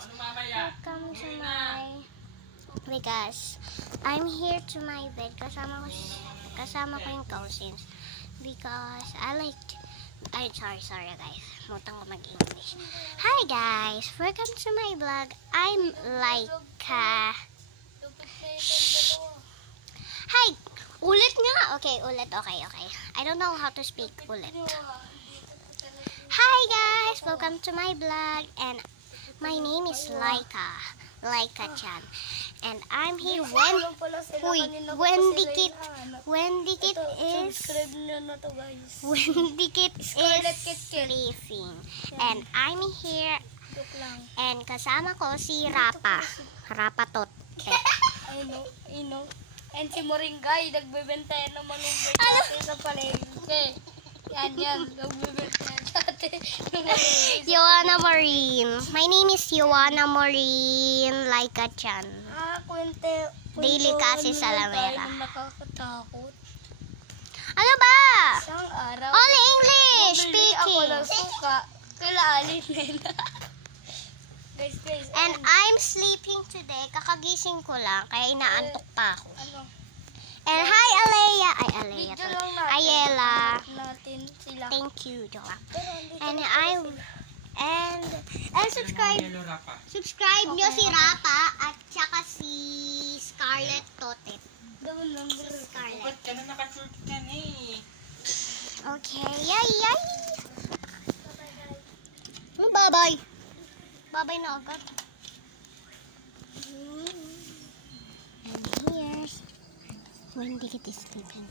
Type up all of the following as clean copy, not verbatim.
guys, welcome to my, because I'm here to my bed, kasama ko yung cousins, because sorry guys, mutang ko mag-English. Hi guys, welcome to my vlog. I'm Laika. Hi, ulit nga. Okay, ulit. Okay. I don't know how to speak ulit. Hi guys, welcome to my vlog, and my name is Laika-chan, and I'm here when Dikit is sleeping, and I'm here, and kasama ko si Rapatot. And si Moringay, nagbebenta yan ng malunggay sa palengke. Yan, nagbebenta dati. Yoana Marine. My name is Yoana Marine Laika-chan. Kwente. Daily kasi sa Lamera. Nakakatakot. Ano ba? Isang araw. Only English Ako speaking. ng suka. Kaila alin nila. Guys. And I'm sleeping today. Kakagising ko lang, kaya inaantok pa ako. Ano? And hi Alea. Ay, Alea. Video lang natin. Ayela. Natin sila. Thank you, Joa. And subscribe nyo si Rapa at saka si Scarlett Totet. Scarlett. Ba't ka na nakashort ka na eh? Okay, yay! Bye-bye! Bye-bye na agad. And here's when Dikit is sleeping.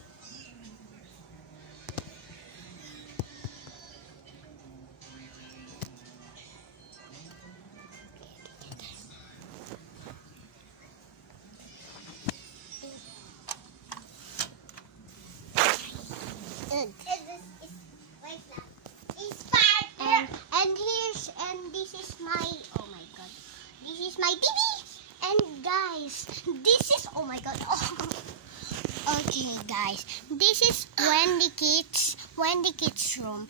And this is my, oh my god, this is my TV. And guys, this is, oh my god, okay guys, this is Wendy Kids room.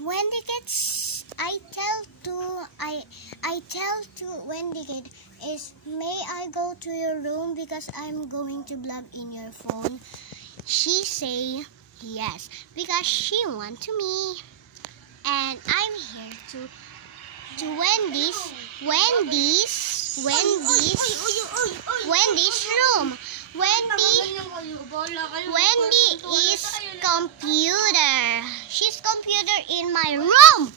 Wendy Kids, I tell to Wendy Kid is, may I go to your room because I'm going to vlog in your phone. She say yes because she want to me. And I'm here to Wendy's room. Wendy is computer. She's computer in my room.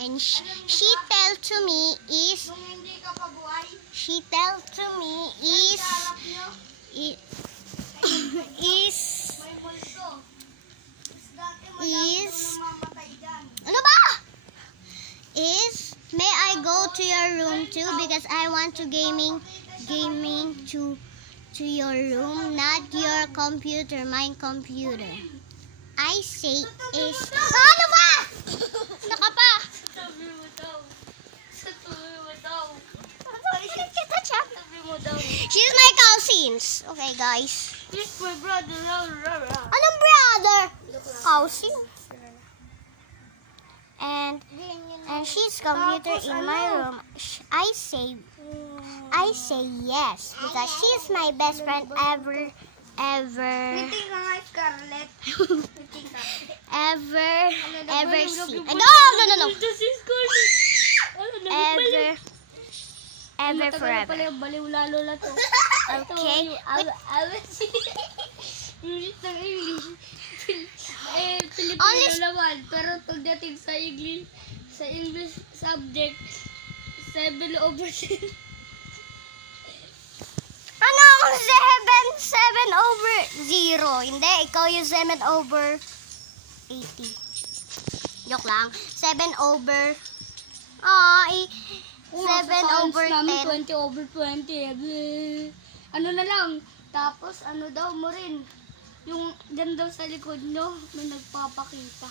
And she tell to me is ano ba? May I go to your room too because I want to gaming to your room, not your computer, my computer. I say is, ano ba? Naka pa. Sabi mo daw. She's my cousins. Okay guys. He's my brother. Anong brother? Cousin. And she's computer in my room. I say yes because she's my best friend ever Meeting na nga, Scarlett. ever seen. No. Ever forever. Pala yung baliw lalo na to. Okay. English ng English. Filipino Only naman. Pero pagdating sa English subject, 7/10. Ano? 7/0. Hindi, ikaw yung 7/80. Joke lang. 7/7/10. 20/20. Ano na lang. Tapos ano daw mo rin. Yung dyan daw sa likod nyo, may nagpapakita.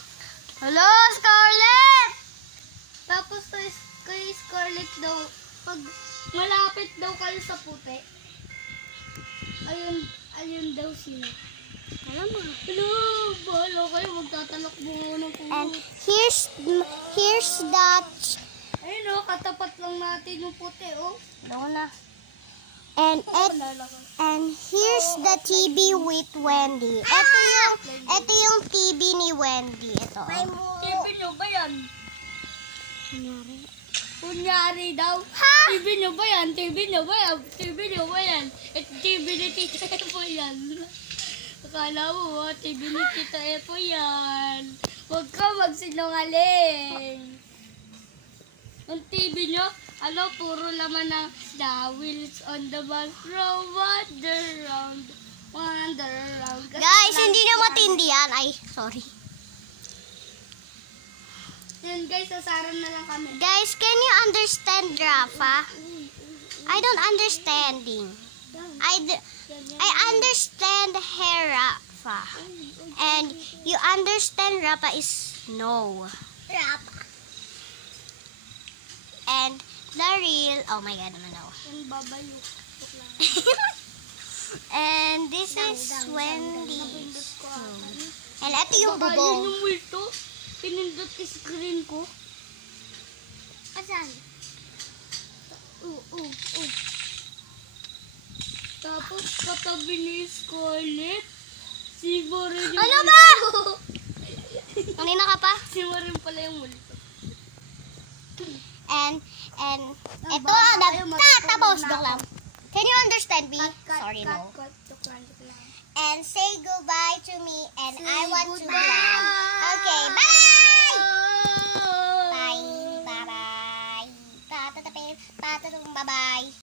Hello, Scarlett! Tapos kay Scarlett daw, pag malapit daw kayo sa puti, ayun daw sila. Alam mo. Hello, bahala kayo, magtatalak mo ng puti. And here's that. Ayun o, katapat lang natin yung puti, oh. No na. And here's the TV with Wendy. Ito yung TV ni Wendy. Ito. TV nyo ba yan? Kunyari daw. Ha? TV nyo ba yan? TV nyo ba yan? TV nyo ba yan? Ito TV ni Tita Epo yan. Akala mo, TV ni Tita Epo yan. Huwag ka magsinungaling. Ang TV nyo, puro laman ng the wheels on the bus roll, wander round. Guys, hindi na matindi yan. Ay, sorry. Yan guys, sasaran na lang kami. Guys, can you understand, Rafa? I don't understanding. I understand her, Rafa. And you understand Rafa is no. And the real, oh my god, no. Yung babayo. And this is Wendy's room. And ito yung Baka yun bubong. yung multo. Pinindot screen ko. Asan? Tapos katabi ni Scarlett, si Marin yung Ano ba? Kanina ka pa? Si Marin pala yung multo. And ito, baka kayo tapos. matutulog na Joke lang. Can you understand me? Sorry, no. Joke lang. And say goodbye to me, and I want to goodbye. land. Okay, bye! Bye. Bye-bye. Bye-bye.